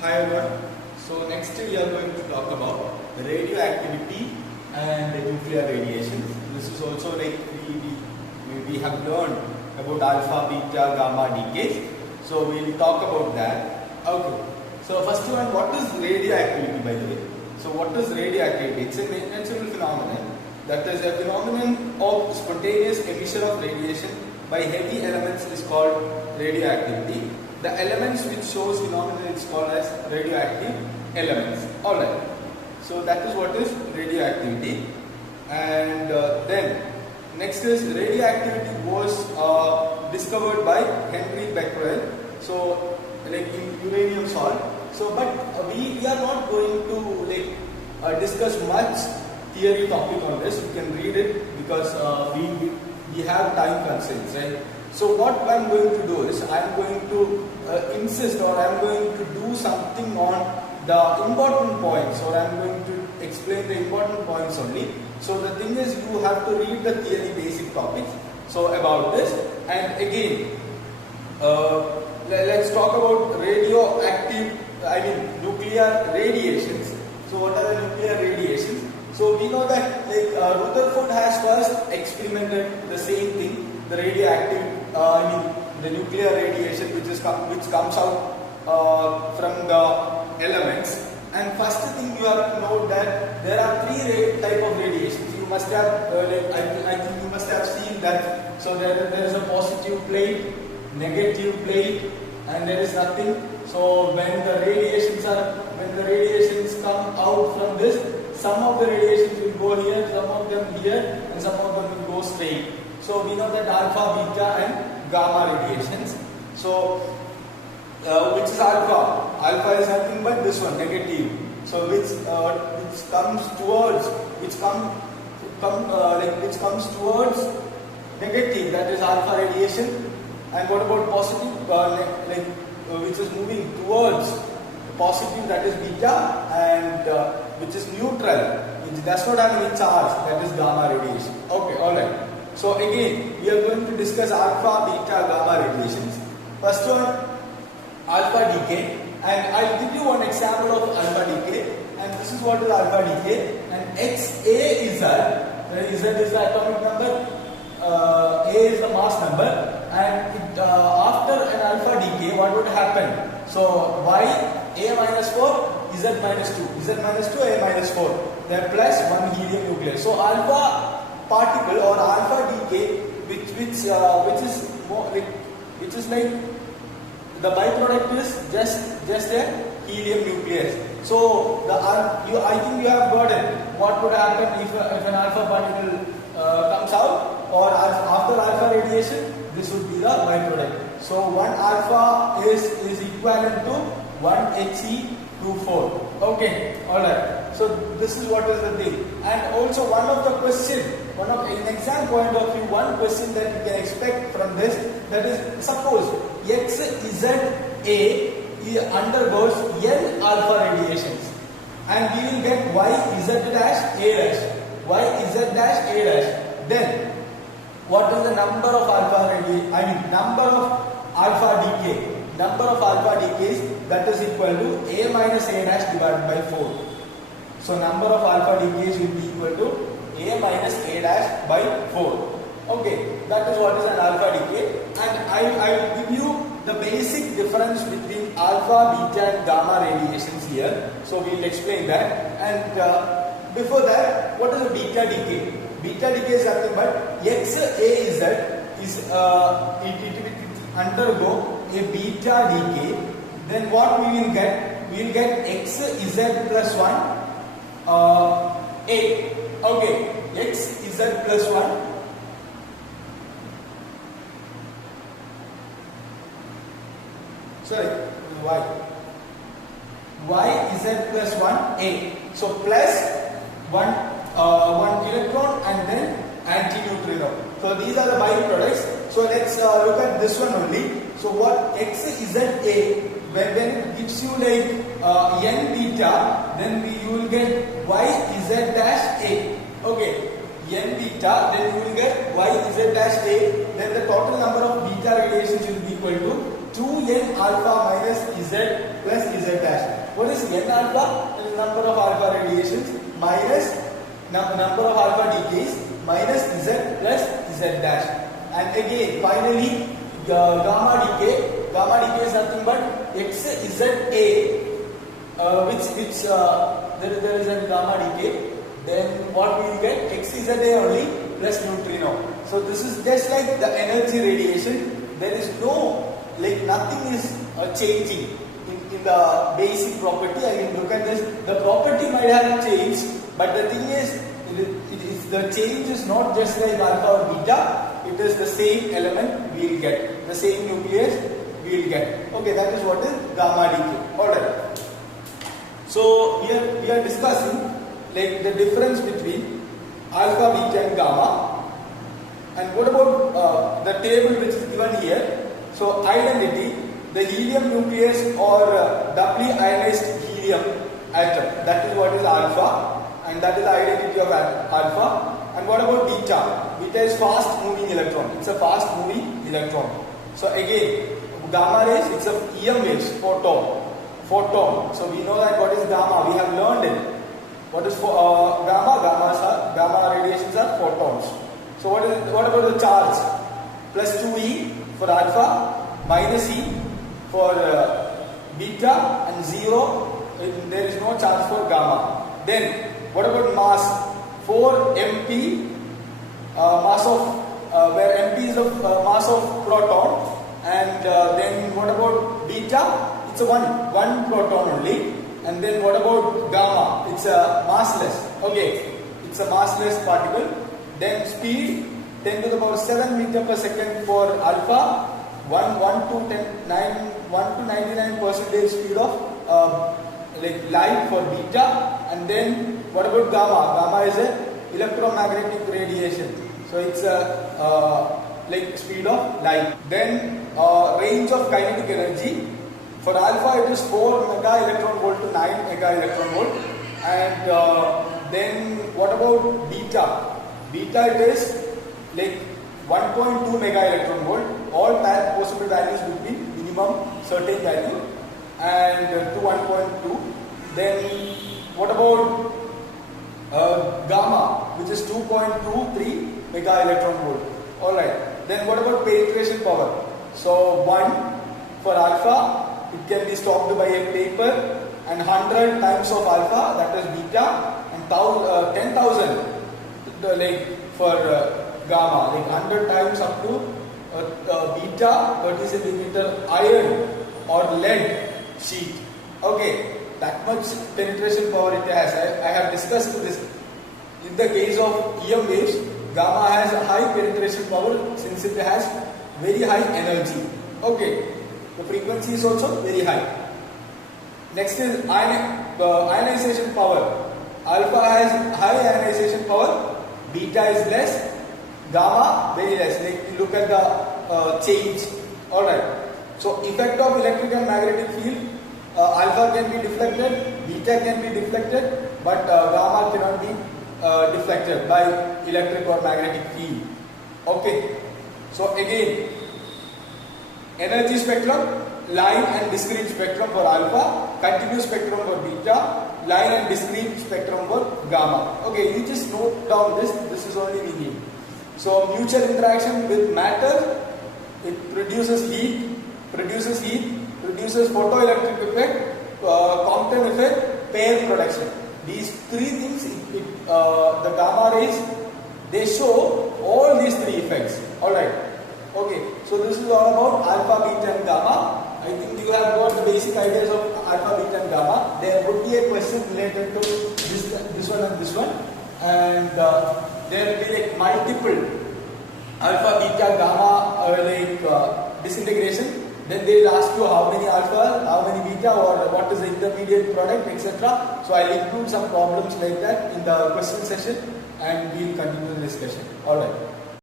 Hi everyone. So next we are going to talk about radioactivity and nuclear radiation. This is also like we have learned about alpha, beta, gamma decays. So we will talk about that. Okay. So first one, what is radioactivity by the way? So what is radioactivity? It's a natural phenomenon. That is a phenomenon of spontaneous emission of radiation by heavy elements is called radioactivity. The elements which shows phenomenon is called as radioactive elements. Alright. So that is what is radioactivity. And then next is radioactivity was discovered by Henry Becquerel. So like in uranium salt. So but we are not going to like discuss much theory topic on this. You can read it because we have time constraints, right? So what I am going to do is I am going to insist, or I am going to do something on the important points, or I am going to explain the important points only. So the thing is, you have to read the theory basic topics. So about this, and again, let's talk about radioactive, nuclear radiations. So what are the nuclear radiations? So we know that like Rutherford has first experimented the same thing, the radioactive, the nuclear radiation which comes out from the elements. And first thing you have to know that there are three type of radiations. You must have, I think you must have seen that. So there is a positive plate, negative plate, and there is nothing. So when the radiations come out from this, some of the radiations will go here, some of them here, and some of them will go straight. So we know that alpha, beta, and gamma radiations. So which is alpha? Alpha is nothing but this one, negative. So which comes towards negative, that is alpha radiation. And what about positive? Which is moving towards positive, that is beta, and which is neutral, which does not have any charge, that is gamma radiation. Okay, alright. So again, we are going to discuss alpha, beta, gamma radiations. First one, alpha decay, and I'll give you one example of alpha decay. And this is what is alpha decay. And XA is that, Z is the atomic number, A is the mass number, and after an alpha decay, what would happen? So Y, A minus 4, Z minus 2, Z minus 2, A minus 4, then plus 1 helium nucleus. So alpha particle or alpha decay, which is like the byproduct is just a helium nucleus. So I think you have got it. What would happen if an alpha particle comes out, or after alpha radiation? This would be the byproduct. So 1 alpha is equivalent to 1 He24. Okay, alright. So this is what is the thing. And also one of the question, in exam point of view, one question that you can expect from this, that is, suppose XZA undergoes N alpha radiations, and we will get YZ dash A dash, YZ dash A dash. Then what is the number of alpha number of alpha decay? Number of alpha decays, that is equal to A minus A dash divided by 4. So number of alpha decays will be equal to A minus A dash by 4. Okay, that is what is an alpha decay. And I will give you the basic difference between alpha, beta, and gamma radiations here. So we will explain that. And before that, what is a beta decay? Beta decay is nothing but XAZ is it will undergo a beta decay. Then what we will get? We will get XZ plus 1 A. Okay, XZ plus 1. Sorry, YZ plus 1 A. So plus 1 electron and then anti-neutrino. So these are the byproducts. So let's look at this one only. So what XZA, when it gives you like N beta, then you will get YZ dash A. Okay, N beta, then you will get YZ dash A. Then the total number of beta radiations will be equal to 2n alpha minus Z plus Z dash. What is N alpha? It is number of alpha radiations minus number of alpha decays minus Z plus Z dash. And again, finally, gamma decay. Gamma decay is nothing but XZA, which there is a gamma decay. Then what we will get? XZA only plus neutrino. So this is just like the energy radiation. There is no, like nothing is changing in the basic property. I mean, look at this. The property might have changed, but the thing is, the change is not just like alpha or beta. It is the same element we will get, the same nucleus we will get. Okay, that is what is gamma decay. Alright. So here we are discussing like the difference between alpha, beta and gamma. And what about the table which is given here? So identity, the helium nucleus or doubly ionized helium atom, that is what is alpha, and that is the identity of alpha. And what about beta? Beta is fast moving electron. It's a fast moving electron. So again, gamma rays, it's a EM waves, photon. So we know that what is gamma. We have learned it. What is gamma? Gamma radiations are photons. So what about the charge? Plus 2e for alpha, minus e for beta, and 0. There is no charge for gamma. Then what about mass? 4 mp, mass of where mp is the mass of proton, and then what about beta? It's a one proton only. And then what about gamma? It's a massless. Okay, it's a massless particle. Then speed 10 to the power 7 meter per second for alpha, 1 to 99% speed of like light for beta. And then what about gamma? Gamma is a electromagnetic radiation. So it's a like speed of light. Then range of kinetic energy. For alpha it is 4 mega electron volt to 9 mega electron volt. And then what about beta? Beta it is like 1.2 mega electron volt. All possible values would be minimum certain value, and to 1.2. Then what about gamma, which is 2.23 mega electron volt. Alright. Then what about penetration power? So 1 for alpha, it can be stopped by a paper, and 100 times of alpha, that is beta, and 10,000 like for gamma, like 100 times up to beta 30 centimeter iron or lead sheet. Okay, that much penetration power it has. I have discussed this. In the case of EM waves, gamma has a high penetration power since it has very high energy. Okay, the frequency is also very high. Next is ionization power. Alpha has high ionization power, beta is less, gamma very less. Like you look at the change. Alright. So effect of electric and magnetic field, alpha can be deflected, beta can be deflected, but gamma cannot be deflected by electric or magnetic field. Okay. So again, energy spectrum, line and discrete spectrum for alpha, continuous spectrum for beta, line and discrete spectrum for gamma. Okay, you just note down this. This is only we need. So mutual interaction with matter, it produces heat, produces photoelectric effect, Compton effect, pair production. These three things, the gamma rays, they show all these three effects. Alright. Okay, so this is all about alpha, beta and gamma. I think you have got the basic ideas of alpha, beta and gamma. There would be a question related to this one and this one. And there will be like multiple alpha, beta, gamma disintegration. Then they will ask you how many alpha, how many beta, or what is the intermediate product, etc. So I will include some problems like that in the question session, and we will continue the discussion. Alright.